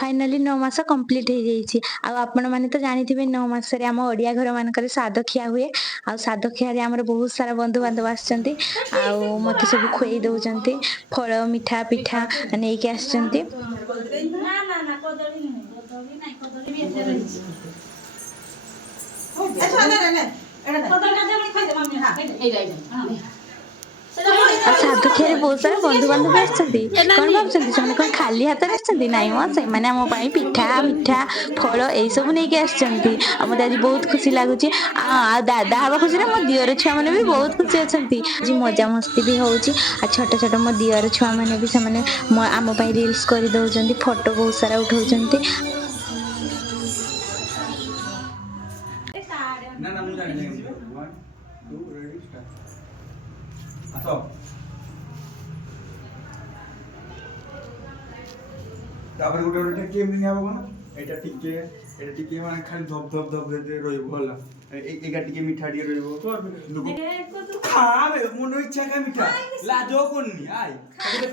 Finally 9 मास complete हो जाइए। आपण मैंने तो जानी 9 मासरे आम ओडिया घर मानक साद खिया हुए। आ साद खिया आम बहुत सारा बंधु बांधव आसछन्ती। मत सब खुई दौरान फल मिठा पिठा नहीं कि आसछन्ती। आ साधु खियारे बहुत सारा बंधु बांधव भी आसछन्ती। कौन भाबछन्ती से कौन खाली हाथ रे आसछन्ती? नाई म से माने हम पई पिठा मिठा फल ए सब नहीं के आसछन्ती। आ मते आज बहुत खुशी लागुची। आ दादा हवा खुशी रे मो दियर छुआ माने भी बहुत खुशी अछन्ती। जी मजा मस्ती भी होउची। आ छोटा छोटा मो दियर छुआ माने भी से माने आम पई रील्स करि दउचन्ती, फोटो बहुत सारा उठाउचन्ती। ना ना मुझे नहीं 1 2 रेडी स्टार्ट आसो तापर गोटे गोटे केम दिन आबो कोन एटा टिके माने खाली धप धप धप दे रहिबो होला एगा टिके मिठा टिके रहिबो खाबे मन इच्छा का मिठा लाजो कोनी आय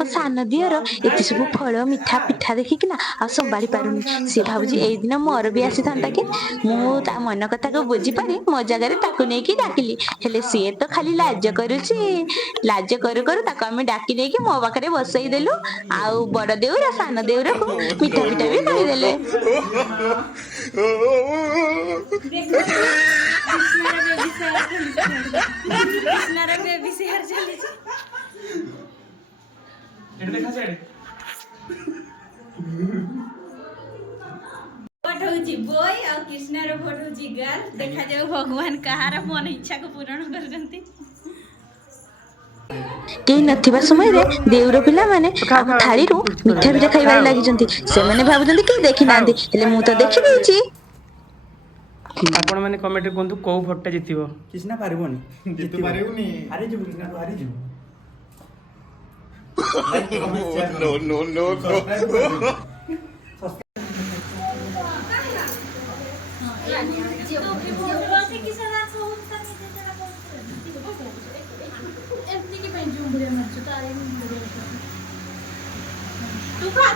सान दियर एत सब फल मिठा पिठा देखिकिना आ संभाली पारुनी। सी भाबुची एई दिन मोर भी आसी थांता कि मु ता मन कथा को बुझी पारी मो जगह रे ताकू नै कि डाकिली। हेले सी तो खाली लाज करूची। लाज करू करू ताको हम डाकी नै कि मो पाखरे बसई देलु। आउ बड़ देउरा सान देउरा को मिठा पिठा भी खाई देले। कृष्णारा बेबी शेयर चली एटा देखा से भोट होची बॉय और कृष्णारा भोट होची गर्ल। देखा जाओ भगवान कहार मन इच्छा को पूर्ण करजंती। केही नथिबा समय रे देउर पिला माने हम थाली रु मिठा पिठा खाइबार लागि जंती। से माने भाबुजंती कि देखि नांदी हेले मु तो देखि देछि। आपण माने कमेंट कोंतु को भोटटा जितिबो? कृष्णा पारिबोनी जिति पारिबोनी हारि जिवु कृष्णा तो हारि जिवु नो नो नो नो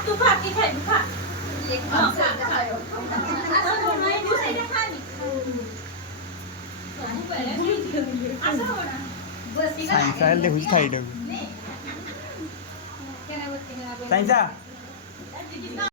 तू खा के खाई खा खायो नहीं तू सही खानी आसा होना बस साइंस देखु थाइडो साइंसा